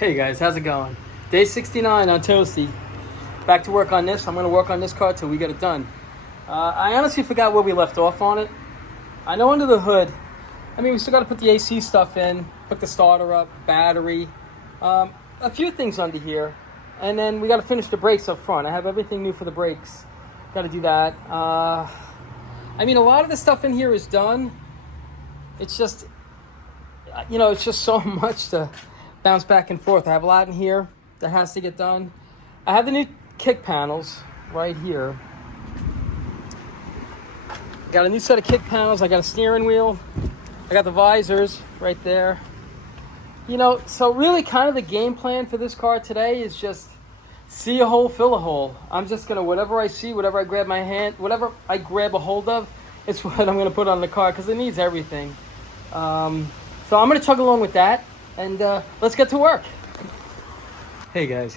Hey guys, how's it going? Day 69 on Toasty. Back to work on this. I'm going to work on this car till we get it done. I honestly forgot where we left off on it. I know under the hood, we still got to put the AC stuff in, put the starter up, battery, a few things under here. And then we got to finish the brakes up front. I have everything new for the brakes. Got to do that. A lot of the stuff in here is done. It's just, it's just so much to bounce back and forth. I have a lot in here that has to get done. I have the new kick panels right here. Got a new set of kick panels. I got a steering wheel. I got the visors right there. So really kind of the game plan for this car today is just see a hole, fill a hole. I'm just going to, whatever I see, whatever I grab my hand, whatever I grab a hold of, it's what I'm going to put on the car because it needs everything. So I'm going to chug along with that. And let's get to work. Hey guys,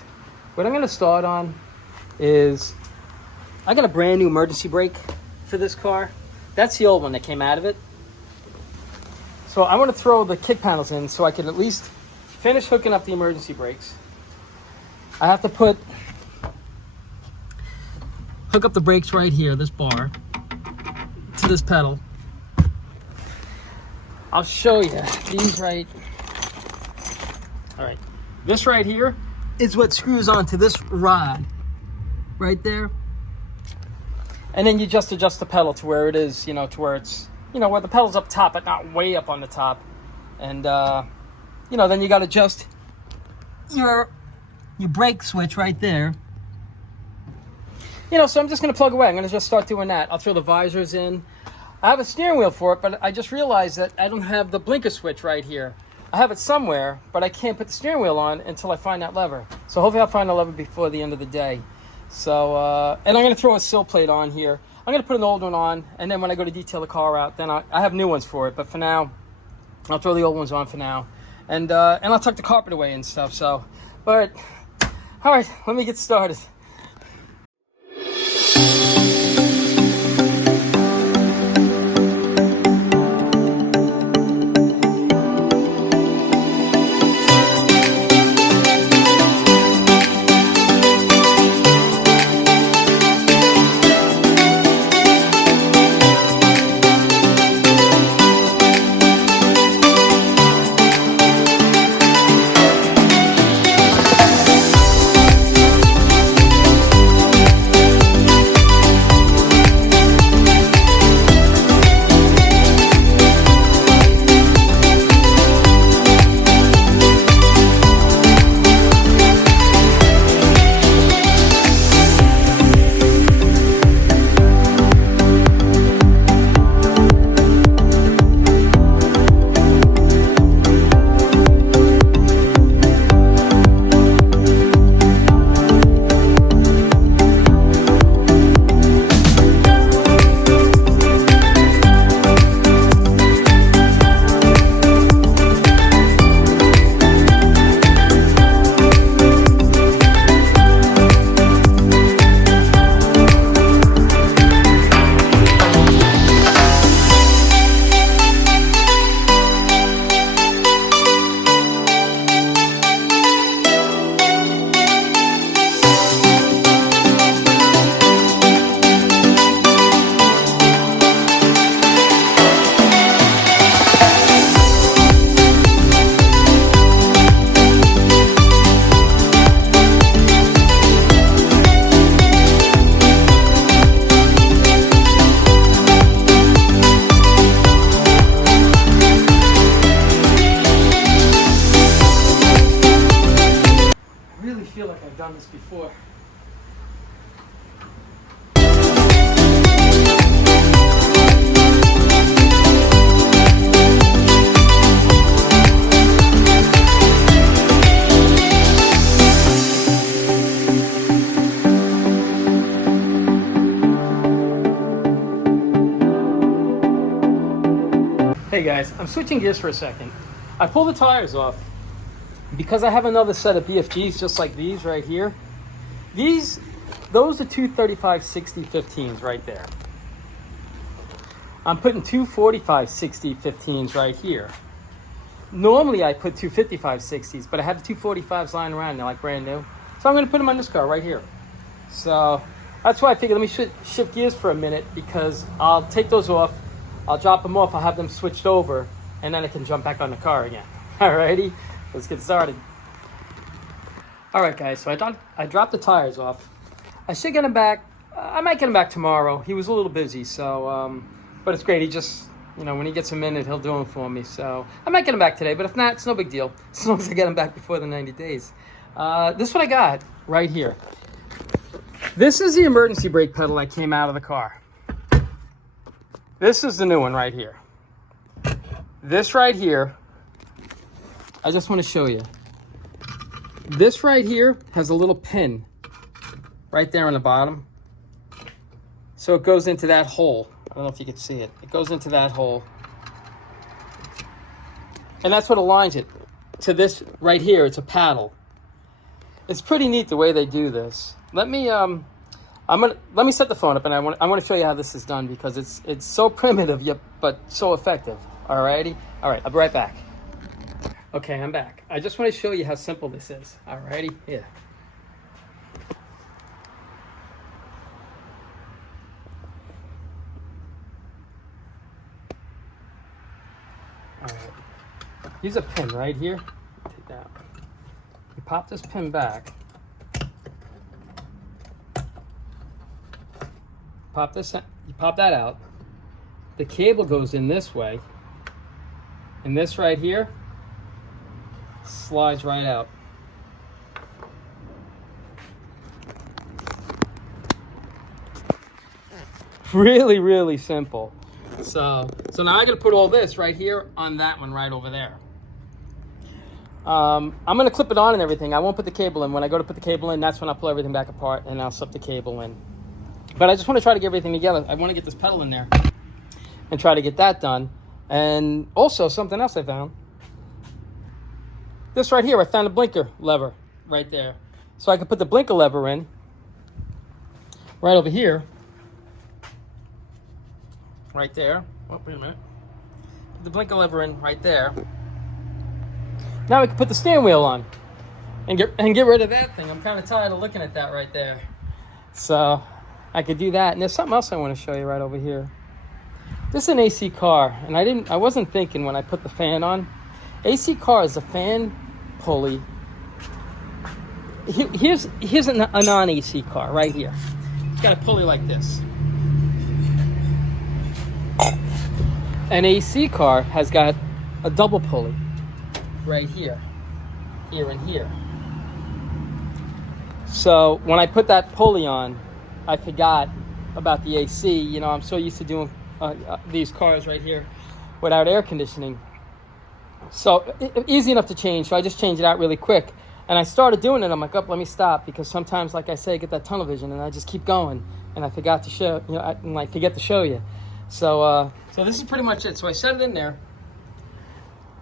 what I'm going to start on is I got a brand new emergency brake for this car. That's the old one that came out of it. So I want to throw the kick panels in so I can at least finish hooking up the emergency brakes. I have to hook up the brakes right here, this bar, to this pedal. I'll show you these right. All right, this right here is what screws onto this rod right there. And then you just adjust the pedal to where it is, to where it's, where the pedal's up top, but not way up on the top. And, then you got to adjust your brake switch right there. So I'm just going to plug away. I'm going to just start doing that. I'll throw the visors in. I have a steering wheel for it, but I just realized that I don't have the blinker switch right here. I have it somewhere, but I can't put the steering wheel on until I find that lever. So hopefully I'll find the lever before the end of the day. So, and I'm going to throw a sill plate on here. I'm going to put an old one on, and then when I go to detail the car out, then I have new ones for it. But for now, I'll throw the old ones on for now. And I'll tuck the carpet away and stuff. So, but, all right, let me get started. I've done this before. Hey guys, I'm switching gears for a second. I pulled the tires off because I have another set of BFGs just like these right here. Those are two 35/60/15s right there. I'm putting two 45/60/15s right here. Normally I put 255 60s, but I have the 245s lying around. They're like brand new. So I'm going to put them on this car right here. So that's why I figured let me shift gears for a minute, because I'll take those off. I'll drop them off. I'll have them switched over, and then I can jump back on the car again. Alrighty, let's get started. Alright guys, so I dropped the tires off. I should get him back. I might get him back tomorrow. He was a little busy, so, but it's great. He just, when he gets a minute, he'll do them for me. So I might get him back today, but if not, it's no big deal. As long as I get him back before the 90 days. This is what I got right here. This is the emergency brake pedal that came out of the car. This is the new one right here. This right here, I just want to show you. This right here has a little pin right there on the bottom. So it goes into that hole. I don't know if you can see it. It goes into that hole. And that's what aligns it to this right here. It's a paddle. It's pretty neat the way they do this. Let me set the phone up, and I want to show you how this is done, because it's so primitive yet but so effective. Alrighty? Alright, I'll be right back. Okay, I'm back. I just want to show you how simple this is. Alrighty? Yeah. Alright. Use a pin right here. Take that. You pop this pin back. You pop that out. The cable goes in this way. And this right here slides right out. Really, really simple. So now I gotta put all this right here on that one right over there. I'm gonna clip it on and everything. I won't put the cable in. When I go to put the cable in, that's when I'll pull everything back apart and I'll slip the cable in. But I just want to try to get everything together. I want to get this pedal in there and try to get that done. And also something else I found. This right here, I found a blinker lever right there. So I can put the blinker lever in right over here. Right there. Oh, wait a minute. Put the blinker lever in right there. Now we can put the steering wheel on and get rid of that thing. I'm kind of tired of looking at that right there. So I could do that. And there's something else I want to show you right over here. This is an AC car, and I wasn't thinking when I put the fan on. AC car is a fan pulley. Here's a non-AC car right here. It's got a pulley like this. An AC car has got a double pulley right here, here and here. So when I put that pulley on, I forgot about the AC. I'm so used to doing these cars right here without air conditioning. So easy enough to change. So I just changed it out really quick. And I started doing it. I'm like, let me stop, because sometimes, like I say, I get that tunnel vision and I just keep going. And I forgot to show, I forget to show you. So this is pretty much it. So I set it in there.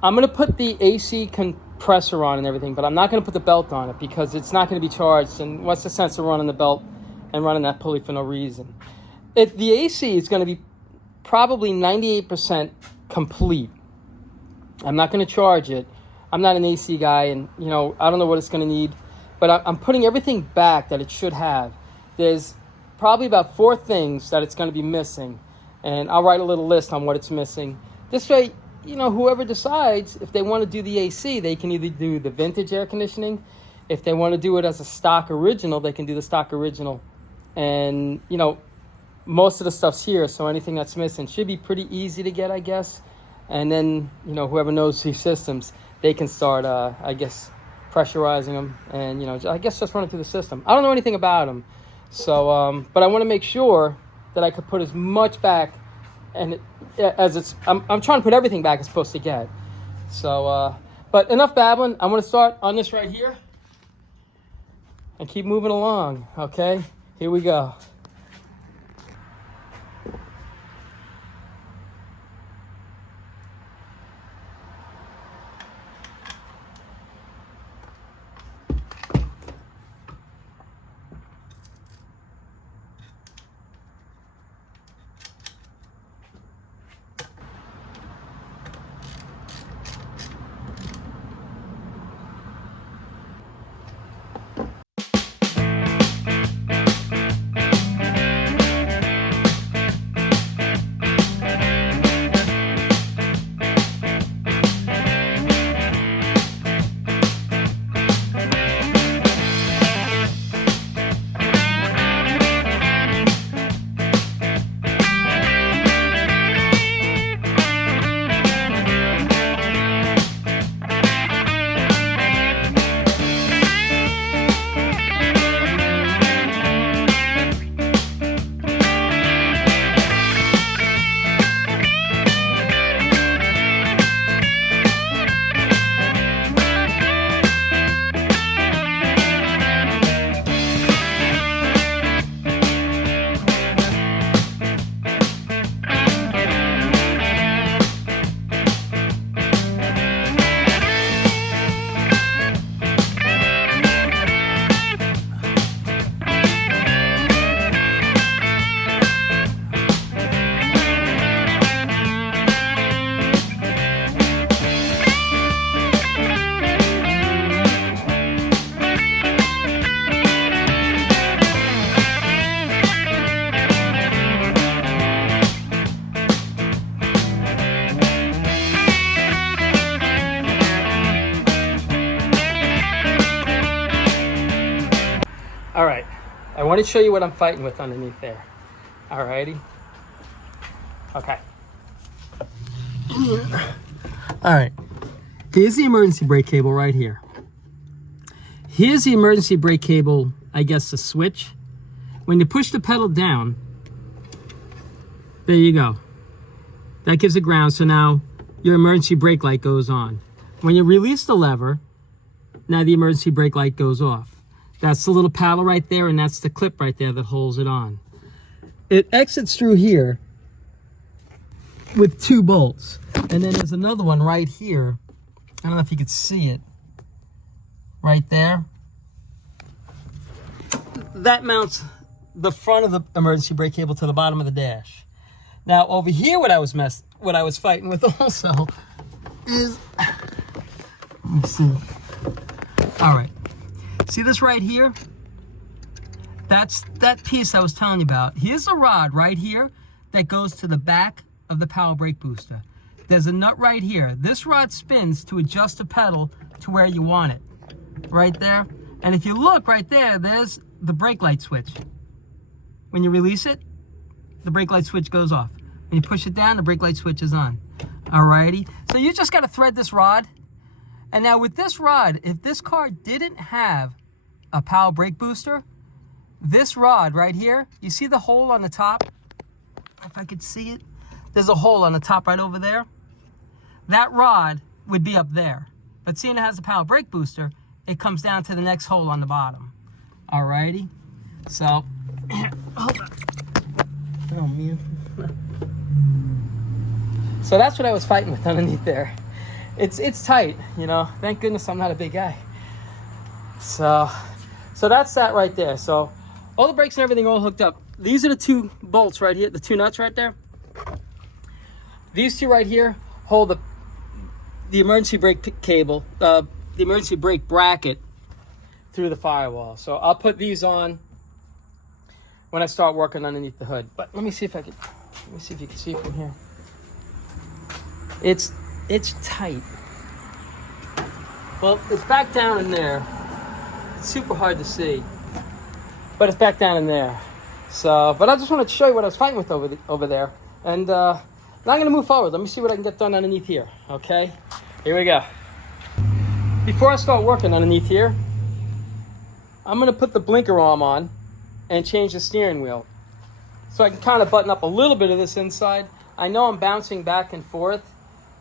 I'm going to put the AC compressor on and everything, but I'm not going to put the belt on it because it's not going to be charged. And what's the sense of running the belt and running that pulley for no reason? The AC is going to be probably 98% complete. I'm not going to charge it. I'm not an AC guy, and I don't know what it's going to need, but I'm putting everything back that it should have. There's probably about 4 things that it's going to be missing, and I'll write a little list on what it's missing. This way, whoever decides if they want to do the AC, they can either do the vintage air conditioning. If they want to do it as a stock original, they can do the stock original. And, most of the stuff's here, so anything that's missing should be pretty easy to get, I guess. And then, whoever knows these systems, they can start, pressurizing them and, I guess just run it through the system. I don't know anything about them. So, but I want to make sure that I could put as much back and I'm trying to put everything back it's supposed to get. So, but enough babbling. I'm going to start on this right here and keep moving along. Okay, here we go. All right, I want to show you what I'm fighting with underneath there. All righty. Okay. All right. Here's the emergency brake cable right here. Here's the emergency brake cable, I guess, the switch. When you push the pedal down, there you go. That gives it ground, so now your emergency brake light goes on. When you release the lever, now the emergency brake light goes off. That's the little paddle right there, and that's the clip right there that holds it on. It exits through here with 2 bolts. And then there's another one right here. I don't know if you could see it. Right there. That mounts the front of the emergency brake cable to the bottom of the dash. Now over here, what I was fighting with also is, let me see. All right, see this right here? That's that piece I was telling you about. Here's a rod right here that goes to the back of the power brake booster. There's a nut right here. This rod spins to adjust the pedal to where you want it. Right there. And if you look right there, there's the brake light switch. When you release it, the brake light switch goes off. When you push it down, the brake light switch is on. Alrighty. So you just got to thread this rod. And now with this rod, if this car didn't have a power brake booster, this rod right here, you see the hole on the top? If I could see it. There's a hole on the top right over there. That rod would be up there. But seeing it has a power brake booster, it comes down to the next hole on the bottom. Alrighty. So, hold on. Oh man. So that's what I was fighting with underneath there. It's tight, you know. Thank goodness I'm not a big guy. So that's that right there. So all the brakes and everything all hooked up. These are the 2 bolts right here, the 2 nuts right there. These 2 right here hold the emergency brake cable, the emergency brake bracket through the firewall. So I'll put these on when I start working underneath the hood. But let me see if you can see from here. It's tight. Well, it's back down in there. It's super hard to see, but it's back down in there. So, but I just wanted to show you what I was fighting with over there. And now I'm gonna move forward. Let me see what I can get done underneath here. Okay, here we go. Before I start working underneath here, I'm gonna put the blinker arm on and change the steering wheel, so I can kind of button up a little bit of this inside. I know I'm bouncing back and forth.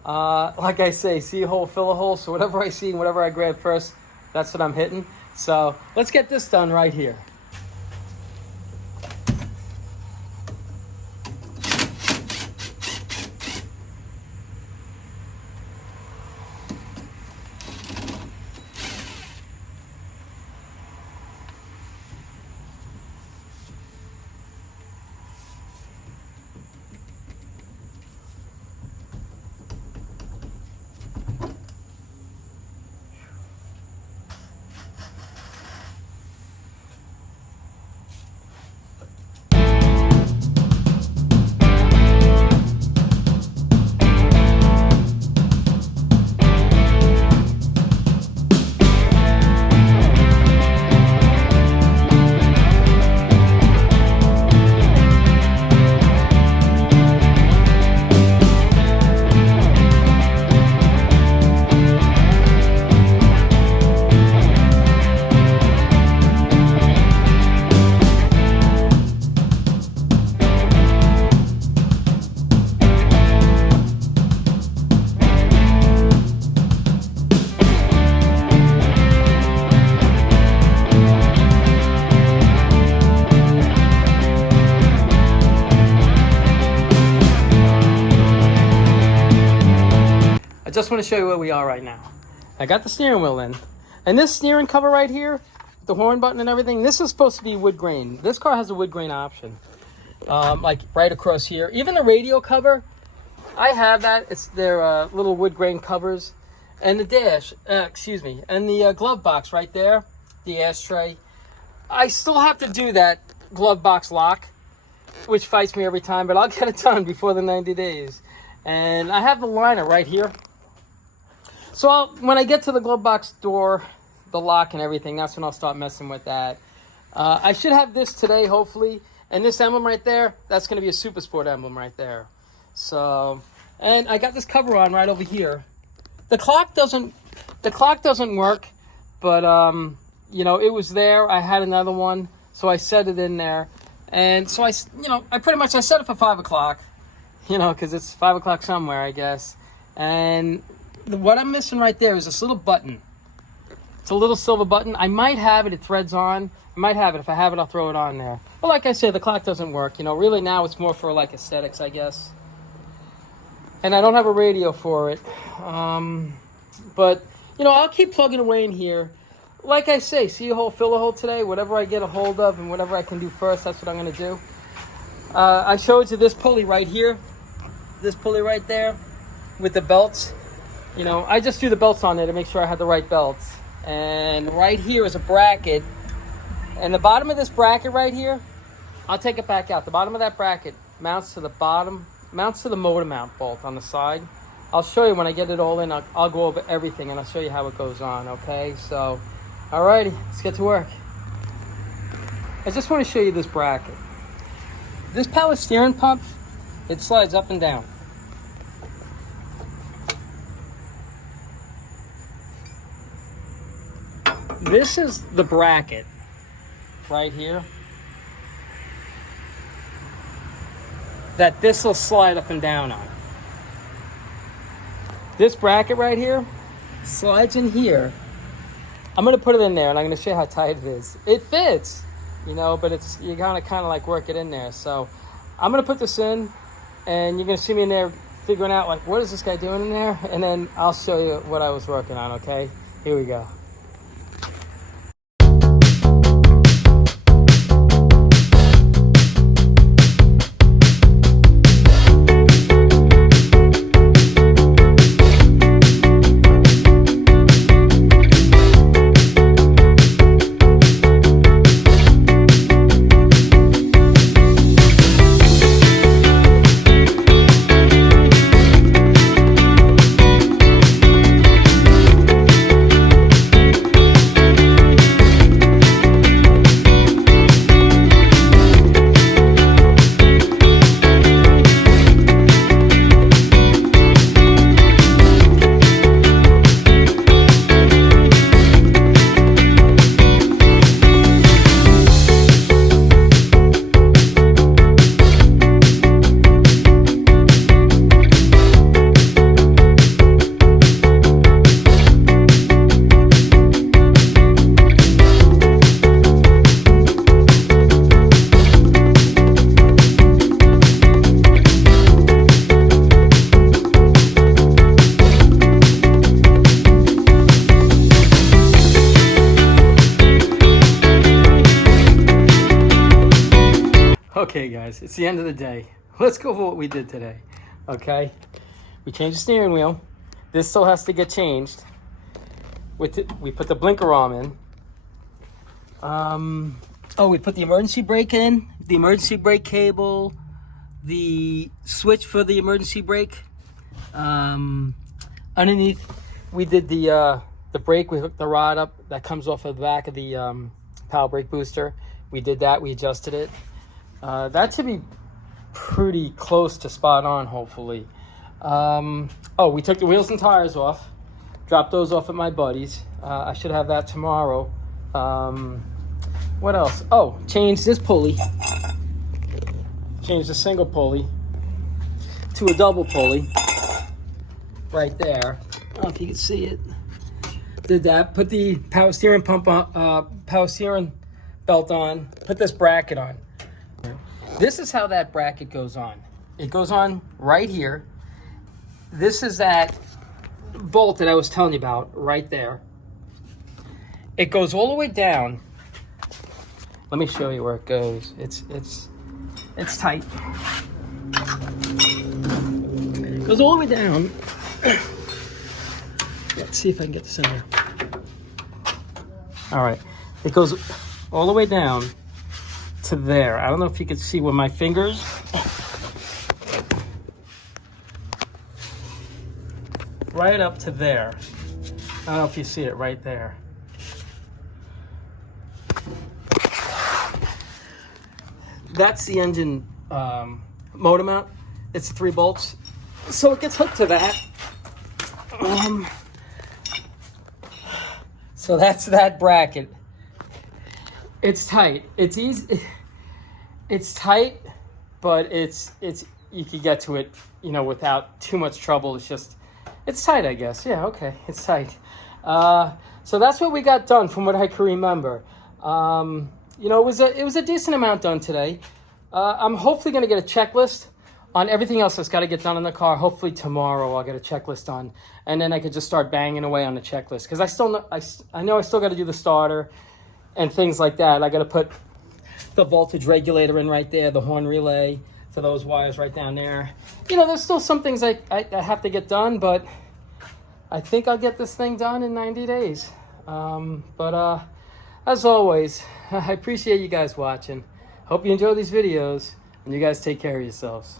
Like I say, see a hole, fill a hole. So whatever I see and whatever I grab first, that's what I'm hitting. So let's get this done right here. I just want to show you where we are right now. I got the steering wheel in. And this steering cover right here, the horn button and everything, this is supposed to be wood grain. This car has a wood grain option. Like right across here. Even the radio cover, I have that. It's their little wood grain covers. And the dash, and the glove box right there, the ashtray. I still have to do that glove box lock, which fights me every time, but I'll get it done before the 90 days. And I have the liner right here. So when I get to the glove box door, the lock and everything, that's when I'll start messing with that. I should have this today, hopefully. And this emblem right there, that's going to be a Super Sport emblem right there. So, and I got this cover on right over here. The clock doesn't work, but you know, it was there. I had another one, so I set it in there. And so I set it for 5 o'clock, you know, because it's 5 o'clock somewhere, I guess. And what I'm missing right there is this little button. It's a little silver button. I might have it. It threads on. I might have it. If I have it, I'll throw it on there. But like I said, the clock doesn't work. You know, really now it's more for like aesthetics, I guess. And I don't have a radio for it. But, you know, I'll keep plugging away in here. Like I say, see a hole, fill a hole today. Whatever I get a hold of and whatever I can do first, that's what I'm going to do. I showed you this pulley right here. This pulley right there with the belts. You know, I just threw the belts on there to make sure I had the right belts. And right here is a bracket. And the bottom of this bracket right here, I'll take it back out. The bottom of that bracket mounts to the bottom, mounts to the motor mount bolt on the side. I'll show you when I get it all in. I'll go over everything and I'll show you how it goes on, okay? So, alrighty, let's get to work. I just want to show you this bracket. This power steering pump, it slides up and down. This is the bracket right here that this will slide up and down on. This bracket right here slides in here. I'm going to put it in there and I'm going to show you how tight it is. It fits, you know, but it's, you gotta kind of like work it in there. So I'm going to put this in and you're going to see me in there figuring out like, what is this guy doing in there? And then I'll show you what I was working on, okay? Here we go. Okay, guys, it's the end of the day. Let's go over what we did today, okay? We changed the steering wheel. This still has to get changed. We put the blinker arm in. We put the emergency brake in, the emergency brake cable, the switch for the emergency brake. Underneath, we did the brake. We hooked the rod up that comes off of the back of the power brake booster. We did that. We adjusted it. That should be pretty close to spot on, hopefully. We took the wheels and tires off, dropped those off at my buddy's. I should have that tomorrow. What else? Changed this pulley. Changed the single pulley to a double pulley right there. I don't know if you can see it. Did that. Put the power steering pump on, power steering belt on. Put this bracket on. This is how that bracket goes on. It goes on right here. This is that bolt that I was telling you about right there. It goes all the way down. Let me show you where it goes. It's tight. It goes all the way down. Let's see if I can get this in there. All right. It goes all the way down to there. I don't know if you can see with my fingers. Right up to there. I don't know if you see it right there. that's the engine motor mount. It's 3 bolts. So it gets hooked to that. So that's that bracket. It's tight. It's easy. It's tight, but it's you can get to it, you know, without too much trouble. It's tight, I guess. Yeah, okay, it's tight. So that's what we got done from what I can remember. You know, it was a decent amount done today. I'm hopefully going to get a checklist on everything else that's got to get done in the car. Hopefully tomorrow I'll get a checklist on, and then I could just start banging away on the checklist, because I know I still got to do the starter and things like that. I got to put the voltage regulator in right there, the horn relay for those wires right down there. You know, there's still some things I have to get done, but I think I'll get this thing done in 90 days. As always, I appreciate you guys watching. Hope you enjoy these videos, and you guys take care of yourselves.